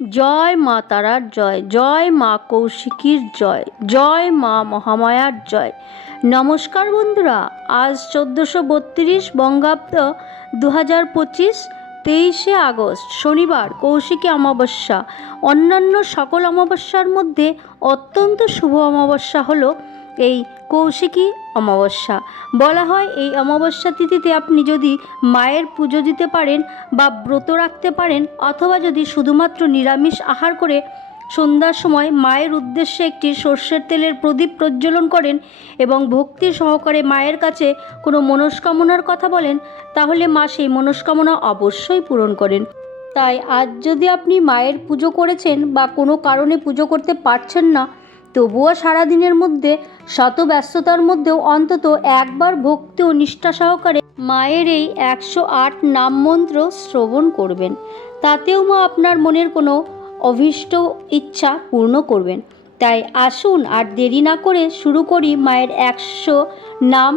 জয় মা তারার জয় জয় মা কৌশিকীর জয় জয় মা মহামায়ার জয়। নমস্কার বন্ধুরা, আজ চোদ্দোশো বত্রিশ বঙ্গাব্দ দু হাজার পঁচিশ তেইশে আগস্ট, শনিবার, কৌশিকী অমাবস্যা। অন্যান্য সকল অমাবস্যার মধ্যে অত্যন্ত শুভ অমাবস্যা হলো এই কৌশিকী অমাবস্যা। বলা হয় এই অমাবস্যা তিথিতে আপনি যদি মায়ের পুজো দিতে পারেন বা ব্রত রাখতে পারেন অথবা যদি শুধুমাত্র নিরামিষ আহার করে সন্ধ্যার সময় মায়ের উদ্দেশ্যে একটি সর্ষের তেলের প্রদীপ প্রজ্বলন করেন এবং ভক্তি সহকারে মায়ের কাছে কোনো মনস্কামনার কথা বলেন, তাহলে মা সেই মনস্কামনা অবশ্যই পূরণ করেন। তাই আজ যদি আপনি মায়ের পুজো করেছেন বা কোনো কারণে পুজো করতে পারছেন না তবুও সারাদিনের মধ্যে শত ব্যস্ততার মধ্যেও অন্তত একবার ভক্তি ও নিষ্ঠা সহকারে মায়ের এই একশো আট নাম মন্ত্র শ্রবণ করবেন। তাতেও মা আপনার মনের কোনো অভীষ্ট ইচ্ছা পূর্ণ করবেন। তাই আসুন আর দেরি না করে শুরু করি মায়ের একশো নাম।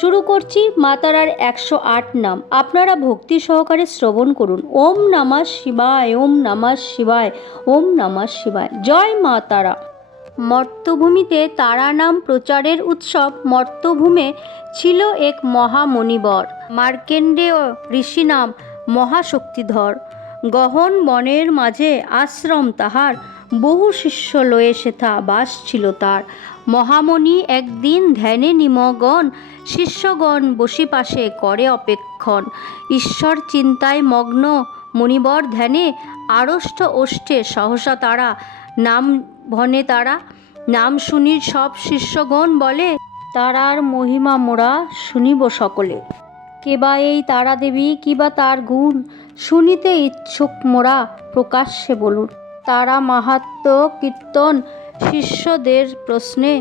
শুরু করছি মা তারার একশো আট নাম। আপনারা ভক্তি সহকারে শ্রবণ করুন। ওম নমঃ শিবায়, ওম নমঃ শিবায়, ওম নমঃ শিবায়। জয় মা তারা। মর্তভূমিতে তারা নাম প্রচারের উৎসব মর্তভূমে ছিল এক মহামণিবর। মার্কেন্ডেয় ঋষি নাম মহাশক্তিধর। গহন বনের মাঝে আশ্রম তাহার বহু শিষ্য লয়ে সেথা বাস ছিল তার। মহামণি একদিন ধ্যানে নিমগণ শিষ্যগণ বসি পাশে করে অপেক্ষণ। ঈশ্বর চিন্তায় মগ্ন মণিবর ধ্যানে আড়ষ্ট ওষ্ঠে সহসা তারা নাম ভনে তারা। নাম শুনি সব শিষ্যগণ বলে, তারার মহিমা মোরা শুনিব সকলে। কেবা এই তারা দেবী কিবা তার গুণ, শুনিতে ইচ্ছুক মোরা প্রকাশ্যে বলুন। তারা মাহাত্ম কীর্তন শিষ্যদের প্রশ্নে,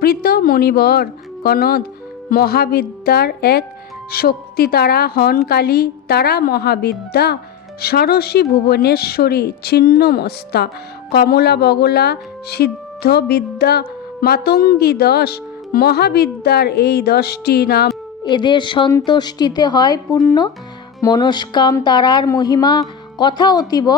প্রীত মণিবর গণদ মহাবিদ্যার এক শক্তি তারা হন কালী, তারা মহাবিদ্যা, সরসী ভুবনেশ্বরী ছিন্নমস্তা কমলা বগলা সিদ্ধ বিদ্যা মাতঙ্গী দশ মহাবিদ্যার এই দশটি নাম এদের সন্তুষ্টিতে হয় পূর্ণ। মনস্কাম তারার মহিমা, কথা অতীব,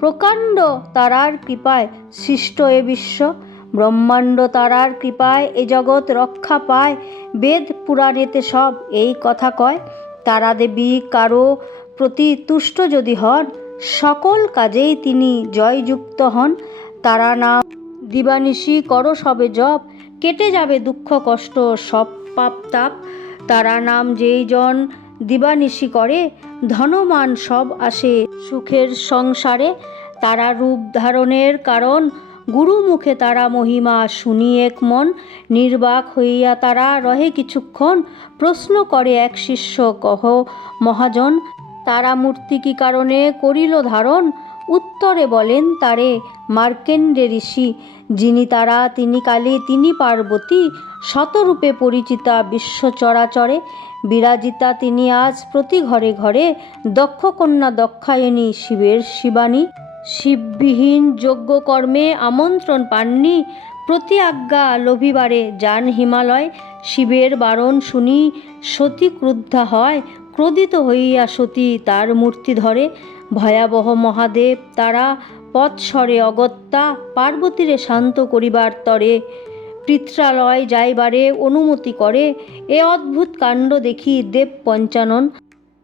প্রকাণ্ড তারার কৃপায় সৃষ্ট এ বিশ্ব। ব্রহ্মাণ্ড তারার কৃপায় এ জগৎ রক্ষা পায়, বেদ পুরাণেতে সব এই কথা কয়। তারা দেবী কারও প্রতি তুষ্ট যদি হন সকল কাজেই তিনি জয়যুক্ত হন। তারা নাম, দিবানিশি, করো সবে জপ, কেটে যাবে দুঃখ, কষ্ট, সব পাপ, তাপ। তারা নাম যেই জন দিবানিশি করে ধনমান সব আসে সুখের সংসারে। তারা রূপ ধারণের কারণ, গুরু মুখে তারা মহিমা শুনি এক মন। নির্বাক হইয়া তারা রহে কিছুক্ষণ, প্রশ্ন করে এক শিষ্য, কহ, মহাজন তারা মূর্তি কি কারণে করিল ধারণ। উত্তরে বলেন, তারে মার্কেন্ডে ঋষি, যিনি তারা তিনি কালী তিনি পার্বতী, শতরূপে পরিচিতা বিশ্ব চরাচরে বিরাজিতা তিনি আজ প্রতি ঘরে ঘরে, দক্ষ কন্যা দক্ষায়নী শিবের শিবানী। শিববিহীন যজ্ঞ কর্মে আমন্ত্রণ পাননি, প্রতি আজ্ঞা লভিবারে যান হিমালয় শিবের বারণ শুনি সতী ক্রুদ্ধা হয়, ক্রোধিত হইয়া সতী তার মূর্তি ধরে। ভয়াবহ মহাদেব তারা পথসরে অগত্যা পার্বতীরে শান্ত করিবার তরে। পিত্রালয় যাইবারে অনুমতি করে, এ অদ্ভুত কাণ্ড দেখি দেব পঞ্চানন।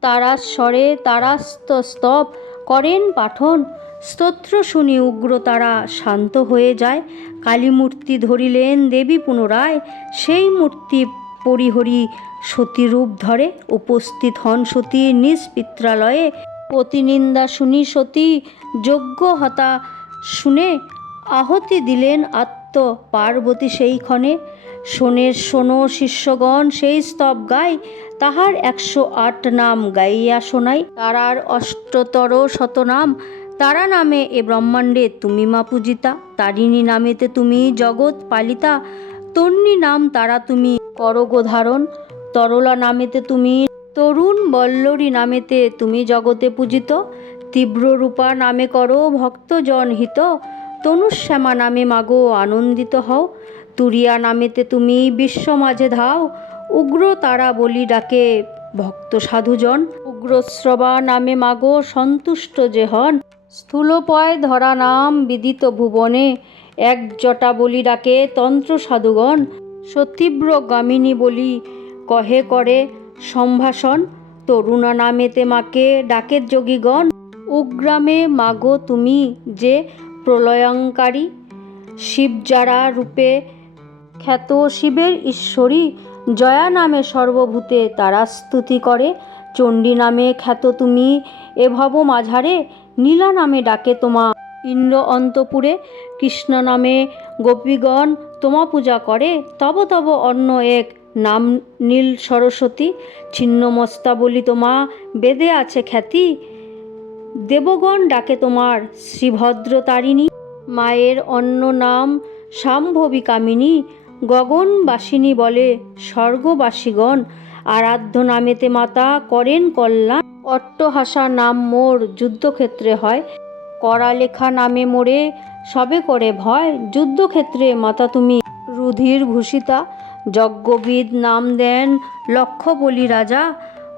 তারাস্বরে তারাস্ত স্তব করেন পাঠন স্তোত্র শুনি উগ্র তারা শান্ত হয়ে যায়। কালীমূর্তি ধরিলেন দেবী পুনরায়, সেই মূর্তি পরিহরি সতীরূপ ধরে। উপস্থিত হন সতী নিজ পিত্রালয়ে। প্রতিনিন্দা শুনি সতী, যজ্ঞ হতা শুনে আহতি দিলেন আত্ম পার্বতী সেই ক্ষণে শোনের শোনো শিষ্যগণ সেই স্তব গায়, তাহার একশো আট নাম গাইয়া শোনাই তারার অষ্টতর শতনাম তারা নামে এ ব্রহ্মাণ্ডে তুমি মা পূজিতা, তারিণী নামেতে তুমি জগৎ পালিতা তন্নি নাম তারা তুমি করগো ধারণ তরলা নামেতে তুমি তরুণ, বল্লরী নামেতে তুমি জগতে পূজিত, তীব্র রূপা নামে করো ভক্তজন হিত, তনুশ্যামা নামে মাগো আনন্দিত হও, তুরিয়া নামেতে তুমি বিশ্ব মাঝে ধাও, উগ্র তারা বলি ডাকে ভক্ত সাধুজন, উগ্রশ্রবা নামে মাগো সন্তুষ্ট যে হন। স্থূলপয় ধরা নাম বিদিত ভুবনে এক জটা বলি ডাকে তন্ত্র সাধুগণ। সতীব্র গামিনী বলি কহে করে সম্ভাষণ, তরুণা নামেতে মাকে ডাকে যোগীগণ। উগ্রামে মাগো তুমি যে প্রলয়ঙ্কারী, শিব যারা রূপে খ্যাত শিবের ঈশ্বরী, জয়া নামে সর্বভূতে তারা স্তুতি করে, চণ্ডী নামে খ্যাত তুমি এ ভব মাঝারে নীলা নামে ডাকে তোমা ইন্দ্র অন্তপুরে, কৃষ্ণ নামে গোপীগণ তোমা পূজা করে। তব তব অন্য এক নাম নীল সরস্বতী ছিন্নমস্তা বলি তোমা, বেদে আছে খ্যাতি। দেবগণ ডাকে তোমার, শ্রীভদ্র তারিণী, মায়ের অন্য নাম শাম্ভবী কামিনী। গগনবাসিনী বলে, স্বর্গবাসীগণ, আরাধ্য নামেতে মাতা করেন কল্যাণ। অট্টহাসা নাম মোর যুদ্ধক্ষেত্রে হয়। করা লেখা নামে মোরে সবে করে ভয়। যুদ্ধক্ষেত্রে মাতা তুমি রুধির ভূষিতা। যজ্ঞবিদ নাম দেন লক্ষ বলি রাজা।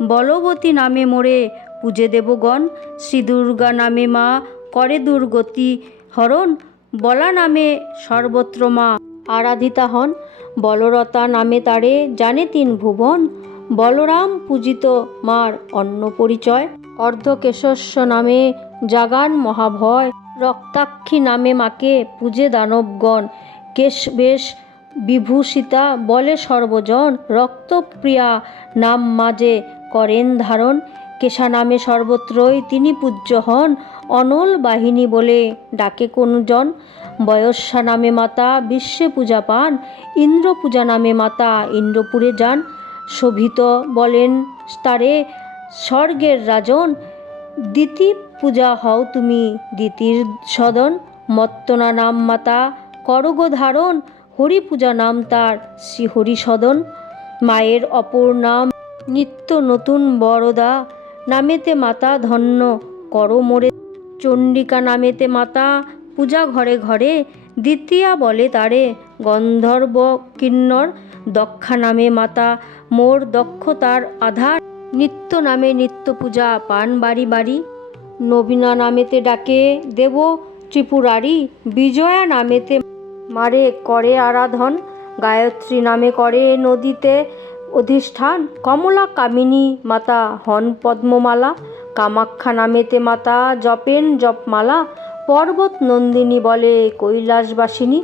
বলবতী নামে মোরে পূজে দেবগণ। শ্রী দুর্গা নামে মা করে দুর্গতি হরণ। বলা নামে সর্বত্র মা আরাধিতা হন। বলরতা নামে তারে জানে তিন ভুবন। বলরাম পূজিত মার অন্য পরিচয় অর্ধকেশস্য নামে জাগান মহাভয়। রক্তাক্ষী নামে মাকে পূজে দানবগণ। কেশ বেশ বিভূষিতা বলে সর্বজন। রক্তপ্রিয়া নাম মাঝে করেন ধারণ। কেশা নামে সর্বত্রই তিনি পূজ্য হন। অনল বাহিনী বলে ডাকে কোনজন। বয়স্যা নামে মাতা বিশ্বে পূজা পান। ইন্দ্র পূজা নামে মাতা ইন্দ্রপুরে যান। শোভিত বলেন, তারে স্বর্গের রাজন, দিতি পূজা হও তুমি, দিতির সদন, মত্তনা নাম মাতা করগ ধারণ হরি পূজা নাম তার শ্রী হরি সদন, মায়ের অপর নাম, নিত্য নতুন বরদা, নামেতে মাতা ধন্য, কর মোরে, চণ্ডিকা নামেতে মাতা, পূজা ঘরে ঘরে, দ্বিতীয়া বলে তারে, গন্ধর্ব কিন্নর, দক্ষা নামে মাতা মোর দক্ষতার আধার। নিত্য নামে নিত্য পূজা, পান বাড়ি বাড়ি। নবীনা নামেতে ডাকে, দেব ত্রিপুরারি, বিজয়া নামেতে মারে, করে আরাধন। গায়ত্রী নামে করে নদীতে অধিষ্ঠান। কমলা কামিনী মাতা হন পদ্মমালা। কামাখ্যা নামেতে মাতা জপেন জপমালা। পর্বত নন্দিনী বলে কৈলাসবাসিনী।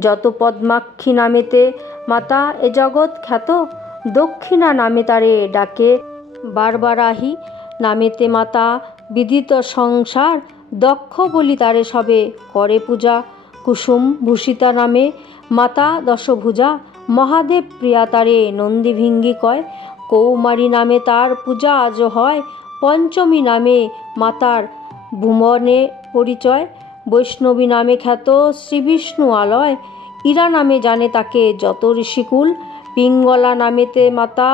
যত পদ্মাক্ষী নামেতে মাতা এ জগৎ খ্যাত। দক্ষিণা নামে তারে ডাকে। বারবারাহি নামেতে মাতা, বিদিত সংসার, দক্ষ বলি তারে সবে করে পূজা। কুসুম ভূষিতা নামে মাতা দশভুজা, মহাদেব প্রিয়া তারে নন্দীভিঙ্গি কয়। কৌমারী নামে তার পূজা আজও হয়, পঞ্চমী নামে মাতার ভুবনে পরিচয়। বৈষ্ণবী নামে খ্যাত শ্রীবিষ্ণু আলয়, ইরা নামে জানে তাকে যত ঋষিকুল। পিঙ্গলা নামেতে মাতা,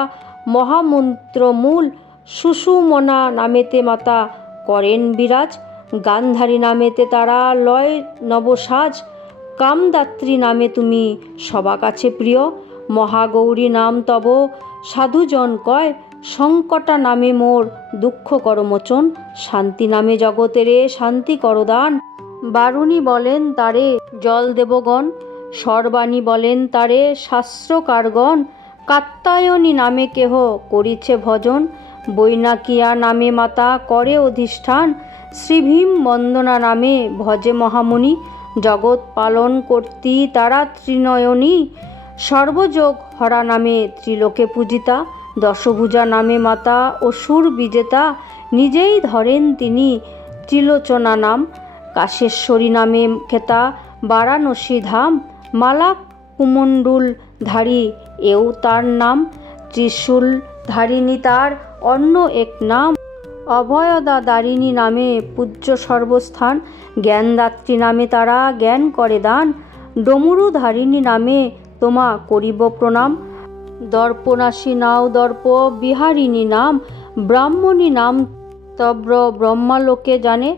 মহামন্ত্রমূল সুষুমনা নামেতে মাতা করেন বিরাজ, গান্ধারী নামেতে তারা লয় নবসাজ, কামদাত্রী নামে তুমি সবা কাছে প্রিয়, মহাগৌরী নাম তব সাধুজন কয়, সংকটা নামে মোর দুঃখ করমোচন শান্তি নামে জগতেরে শান্তি করদান বারুণী বলেন, তারে জল দেবগণ সর্বাণী বলেন, তারে শাস্ত্রকারগণ, কাত্তায়নী নামে কেহ করিছে ভজন? বৈনাকিয়া নামে মাতা করে অধিষ্ঠান? শ্রীভীম বন্দনা নামে ভজে মহামুনি? জগৎ পালন কর্তী তারা ত্রিনয়নী? সর্বযোগ হরা নামে ত্রিলোকে পূজিতা? দশভুজা নামে মাতা অসুর বিজেতা? নিজেই ধরেন তিনি ত্রিলোচনা নাম। কাশেশ্বরী নামে খেতা, বারাণসী ধাম? মালা কুমণ্ডুল ধারী এও তার নাম, ত্রিশূল ধারিণী তার অন্য এক নাম। অভয়দা দারিণী নামে পূজ্য সর্বস্থান, জ্ঞানদাত্রী নামে তারা জ্ঞান করে দান। ডমরু ধারিণী নামে তোমা করিব প্রণাম। দর্পনাশী নাও দর্প, বিহারিণী নাম, ব্রাহ্মণী নাম তব্র ব্রহ্মালোকে জানে।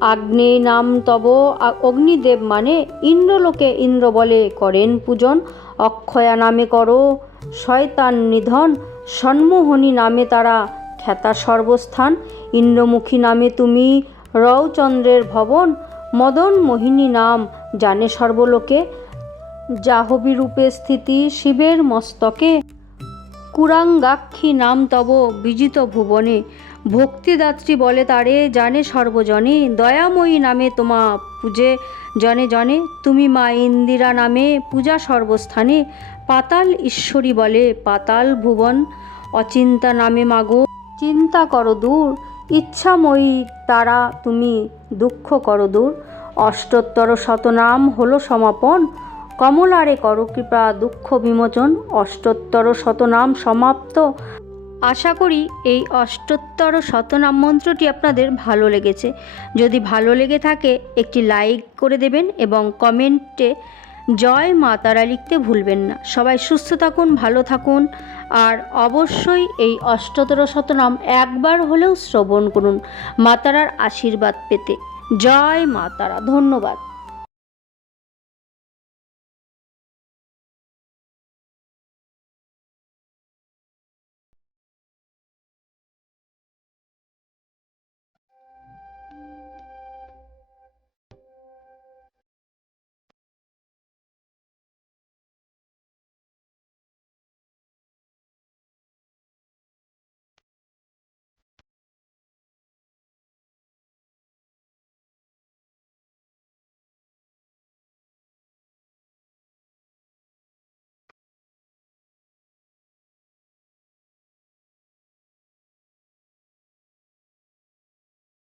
আগ্নেয় নাম তব অগ্নিদেব মানে ইন্দ্রলোকে ইন্দ্র বলে করেন পূজন। অক্ষয়া নামে করো, শয়তান নিধন সন্মোহনী নামে তারা খ্যাতা সর্বস্থান। ইন্দ্রমুখী নামে তুমি রওচন্দ্রের ভবন মদন মোহিনী নাম জানে সর্বলোকে। জাহবী রূপে স্থিতি শিবের মস্তকে। কুরাঙ্গাক্ষী নাম তব বিজিত ভুবনে। ভক্তিদাত্রী বলে তারে, জানে সর্বজনে, দয়াময়ী নামে তোমা পূজে। জনে জনে, তুমি মা ইন্দিরা নামে পূজা সর্বস্থানে। পাতাল ঈশ্বরী বলে, পাতাল ভুবন, অচিন্তা নামে মাগো। চিন্তা করো দূর, ইচ্ছাময়ী তারা তুমি, দুঃখ করো দূর। অষ্টোত্তর শতনাম হলো সমাপন, কমলারে করো কৃপা, দুঃখ বিমোচন। অষ্টোত্তর শতনাম সমাপ্ত। আশা করি এই অষ্টোত্তর শতনাম মন্ত্রটি আপনাদের ভালো লেগেছে। যদি ভালো লেগে থাকে, একটি লাইক করে দেবেন এবং কমেন্টে জয় মা তারা লিখতে ভুলবেন না। সবাই সুস্থ থাকুন, ভালো থাকুন, আর অবশ্যই এই অষ্টোত্তর শতনাম একবার হলেও শ্রবণ করুন মাতারার আশীর্বাদ পেতে। জয় মা তারা, ধন্যবাদ।